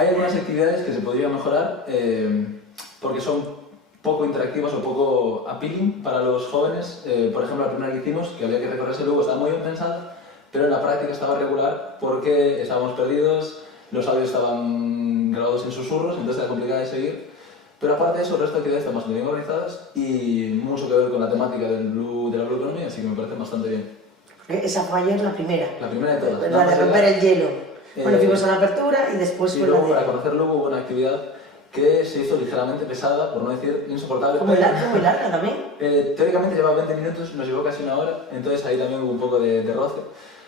Hay algunas actividades que se podrían mejorar porque son poco interactivas o poco appealing para los jóvenes. Por ejemplo, la primera que hicimos, que había que recorrerse luego, estaba muy bien pensada, pero en la práctica estaba regular porque estábamos perdidos, los audios estaban grabados en susurros, entonces era complicado de seguir. Pero aparte de eso, el resto de actividades están bastante bien organizadas y mucho que ver con la temática de la Blue Economy, así que me parece bastante bien. Esa falla es la primera. La primera de todas. La de romper el hielo. Bueno, fuimos a la apertura y después fue luego, para conocerlo, hubo una actividad que se hizo ligeramente pesada, por no decir insoportable. Muy larga también. Teóricamente llevaba 20 minutos, nos llevó casi una hora, entonces ahí también hubo un poco de roce.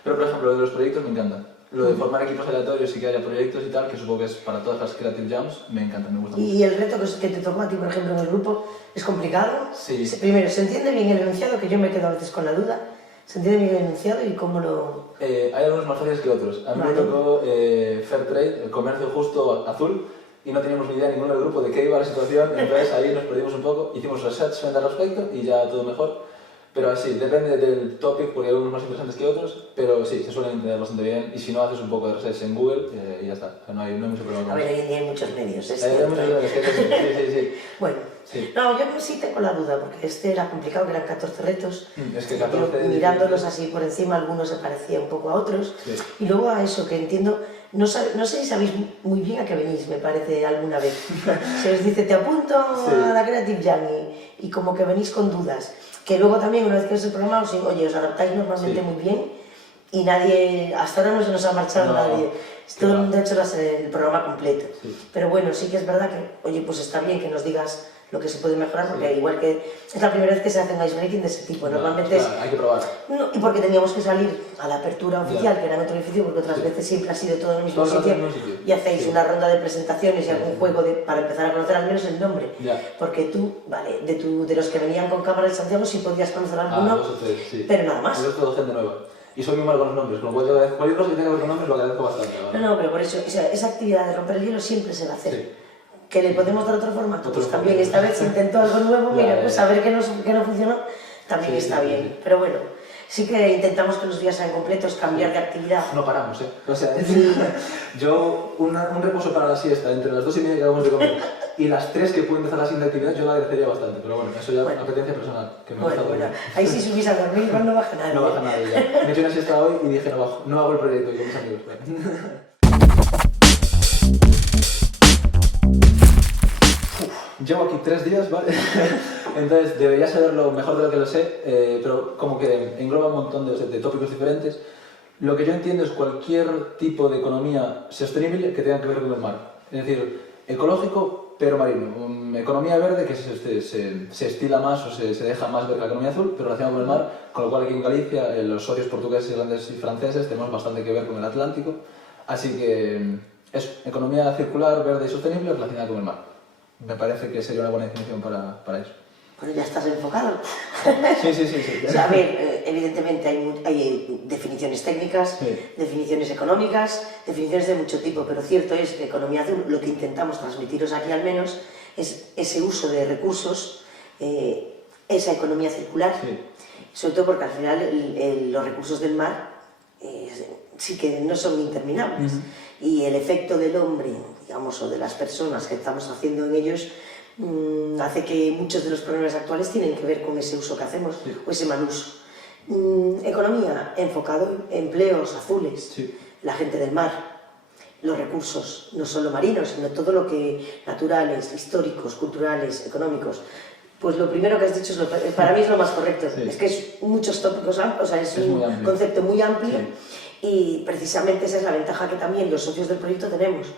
Pero por ejemplo, lo de los proyectos me encanta. Lo de formar equipos aleatorios y que haya proyectos y tal, que supongo que es para todas las Creative Jams, me encanta, me gusta mucho. ¿Y el reto que te tocó a ti, por ejemplo, en el grupo, es complicado? Sí. Primero, ¿se entiende bien el enunciado? Que yo me quedo a veces con la duda. ¿Se entiende bien el enunciado y cómo lo...? Hay algunos más fáciles que otros. A mí me tocó Fair Trade, el comercio justo azul, y no teníamos ni idea ninguno del grupo de qué iba la situación, entonces ahí nos perdimos un poco, hicimos research al respecto y ya todo mejor. Pero sí, depende del topic, porque hay algunos más interesantes que otros, pero sí, se suelen entender bastante bien, y si no, haces un poco de research en Google y ya está, no hay mucho problema. A ver, hoy en día hay muchos medios, Hay muchos medios, sí. Bueno, sí. No, yo sí tengo la duda, porque este era complicado, que eran 14 retos. Es que 14... Yo, mirándolos así por encima, algunos se parecían un poco a otros, sí. Y luego a eso, que entiendo, no sé si sabéis muy bien a qué venís, me parece, alguna vez. Se os dice, te apunto a la Creative Jam y como que venís con dudas. Que luego también, una vez que es el programa, os adaptáis normalmente muy bien y nadie, hasta ahora no se nos ha marchado nadie. Todo el mundo ha hecho el programa completo. Sí. Pero bueno, sí que es verdad que, oye, pues está bien que nos digas lo que se puede mejorar, porque igual que es la primera vez que se hace un icebreaking de ese tipo, normalmente hay que probar. No, y porque teníamos que salir a la apertura oficial, que era en otro edificio, porque otras veces siempre ha sido todo en el mismo sitio, y hacéis una ronda de presentaciones y algún juego para empezar a conocer al menos el nombre. Porque tú, vale, de los que venían con cámara de Santiago sí podías conocer a alguno, pero nada más. Pero es todo gente nueva. Y soy muy malo con los nombres, con lo cual yo agradezco cualquier cosa que tenga que ver con nombres lo agradezco bastante. ¿Vale? No, pero por eso, esa actividad de romper el hielo siempre se va a hacer. Sí. ¿Que le podemos dar otro formato? Pues también esta vez se intentó algo nuevo, mira, pues a ver qué no funcionó, también está bien. Pero bueno, sí que intentamos que los días sean completos, cambiar de actividad. No paramos, ¿eh? O sea, yo un reposo para la siesta entre las 2:30 que acabamos de comer y las 3 que puede empezar la siguiente actividad, yo la agradecería bastante, pero bueno, eso ya es apetencia personal, que me gusta dormir. Ahí si subís a dormir, igual no baja nadie. No baja nadie ya. Me he hecho una siesta hoy y dije, no hago el proyecto con mis amigos. Llevo aquí 3 días, ¿vale? Entonces debería saberlo mejor de lo que lo sé, pero como que engloba un montón de tópicos diferentes. Lo que yo entiendo es cualquier tipo de economía sostenible que tenga que ver con el mar. Es decir, ecológico pero marino. Economía verde que se estila más o se deja más ver que la economía azul, pero relacionado con el mar, con lo cual aquí en Galicia los socios portugueses, irlandeses y franceses tenemos bastante que ver con el Atlántico. Así que es economía circular, verde y sostenible relacionada con el mar. Me parece que sería una buena definición para eso. Pero ya estás enfocado. Sí. O sea, a ver, evidentemente hay definiciones técnicas, definiciones económicas, definiciones de mucho tipo, pero cierto es que Economía Azul, lo que intentamos transmitiros aquí al menos, es ese uso de recursos, esa economía circular, sobre todo porque al final los recursos del mar sí que no son interminables. Y el efecto del hombre, digamos, o de las personas que estamos haciendo en ellos, hace que muchos de los problemas actuales tienen que ver con ese uso que hacemos, o ese mal uso. Economía enfocado en empleos azules, la gente del mar, los recursos, no solo marinos, sino todo lo que naturales, históricos, culturales, económicos. Pues lo primero que has dicho para mí es lo más correcto, es que es muchos tópicos amplios, o sea, es un concepto muy amplio. Y precisamente esa es la ventaja que también los socios del proyecto tenemos,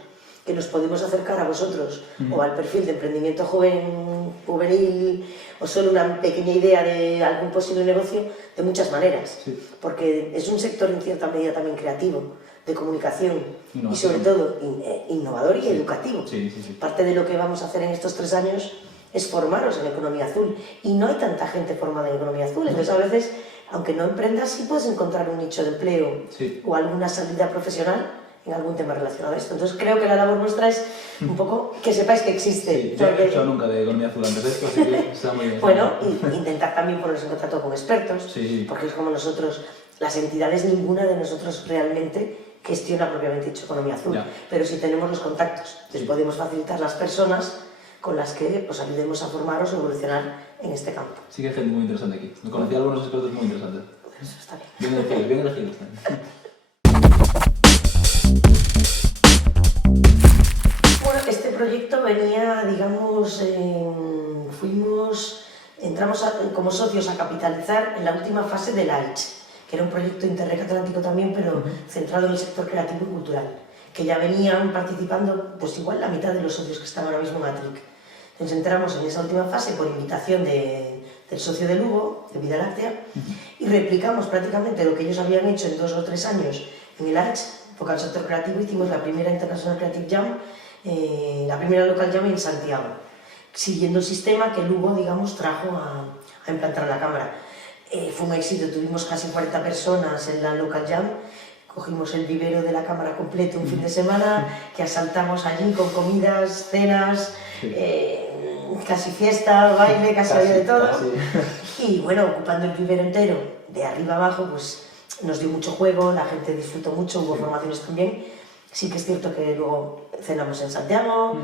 que nos podemos acercar a vosotros o al perfil de emprendimiento juvenil o solo una pequeña idea de algún posible negocio de muchas maneras, porque es un sector en cierta medida también creativo, de comunicación y sobre todo innovador y educativo. Parte de lo que vamos a hacer en estos 3 años es formaros en economía azul y no hay tanta gente formada en economía azul, entonces a veces, aunque no emprendas, sí puedes encontrar un nicho de empleo o alguna salida profesional en algún tema relacionado a esto. Entonces creo que la labor nuestra es un poco que sepáis que existe. Yo no he hecho nunca de economía azul antes de esto, así que está muy bien. Bueno, y intentar también ponernos en contacto con expertos, porque es como nosotros, las entidades, ninguna de nosotros realmente gestiona propiamente dicho Economía Azul, Ya. pero sí tenemos los contactos, les podemos facilitar las personas con las que os ayudemos a formaros o evolucionar en este campo. Sí que hay gente muy interesante aquí. Me conocí a algunos expertos muy interesantes. Eso está bien. Bien elegidos, bien elegidos. Bueno, este proyecto venía, digamos, entramos como socios a capitalizar en la última fase del AICH, que era un proyecto Interreg Atlántico también, pero centrado en el sector creativo y cultural, que ya venían participando, pues igual la mitad de los socios que están ahora mismo en ATRIC. Entonces entramos en esa última fase por invitación del socio de Lugo, de Vida Láctea, y replicamos prácticamente lo que ellos habían hecho en 2 o 3 años en el AICH, enfocado al sector creativo. Hicimos la primera International Creative Jam, la primera Local Jam en Santiago, siguiendo el sistema que Lugo, digamos, trajo a implantar la cámara. Fue un éxito, tuvimos casi 40 personas en la Local Jam, cogimos el vivero de la cámara completo un fin de semana, que asaltamos allí con comidas, cenas, casi fiesta, baile, casi había de todo. Y bueno, ocupando el vivero entero, de arriba abajo, pues nos dio mucho juego, la gente disfrutó mucho, hubo formaciones también. Sí que es cierto que luego cenamos en Santiago,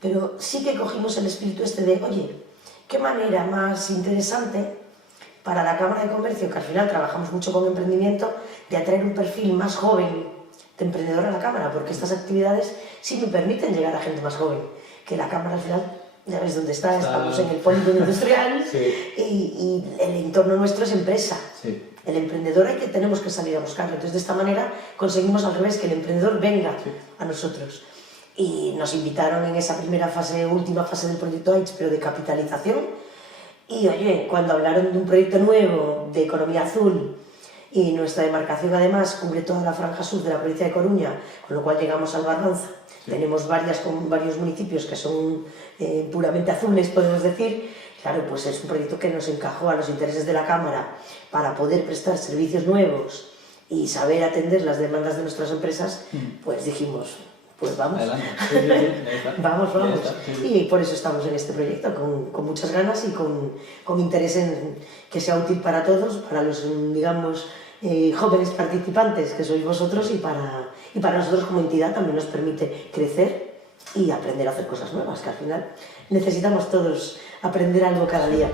pero sí que cogimos el espíritu este de, oye, qué manera más interesante para la Cámara de Comercio, que al final trabajamos mucho con emprendimiento, de atraer un perfil más joven de emprendedor a la Cámara, porque estas actividades sí me permiten llegar a gente más joven, que la Cámara al final, ya ves dónde está, estamos en el polígono industrial y el entorno nuestro es empresa. El emprendedor tenemos que salir a buscarlo, entonces de esta manera conseguimos al revés, que el emprendedor venga a nosotros. Y nos invitaron en esa primera fase, última fase del proyecto AICH, pero de capitalización. Y oye, cuando hablaron de un proyecto nuevo de economía azul, y nuestra demarcación además cubre toda la franja sur de la provincia de Coruña, con lo cual llegamos al Barbanza, tenemos varios municipios que son puramente azules, podemos decir. Claro, pues es un proyecto que nos encajó a los intereses de la Cámara para poder prestar servicios nuevos y saber atender las demandas de nuestras empresas, pues dijimos, pues vamos, vamos. Y por eso estamos en este proyecto, con muchas ganas y con interés en que sea útil para todos, para los, digamos, jóvenes participantes que sois vosotros y para nosotros como entidad también nos permite crecer y aprender a hacer cosas nuevas, que al final necesitamos todos aprender algo cada día.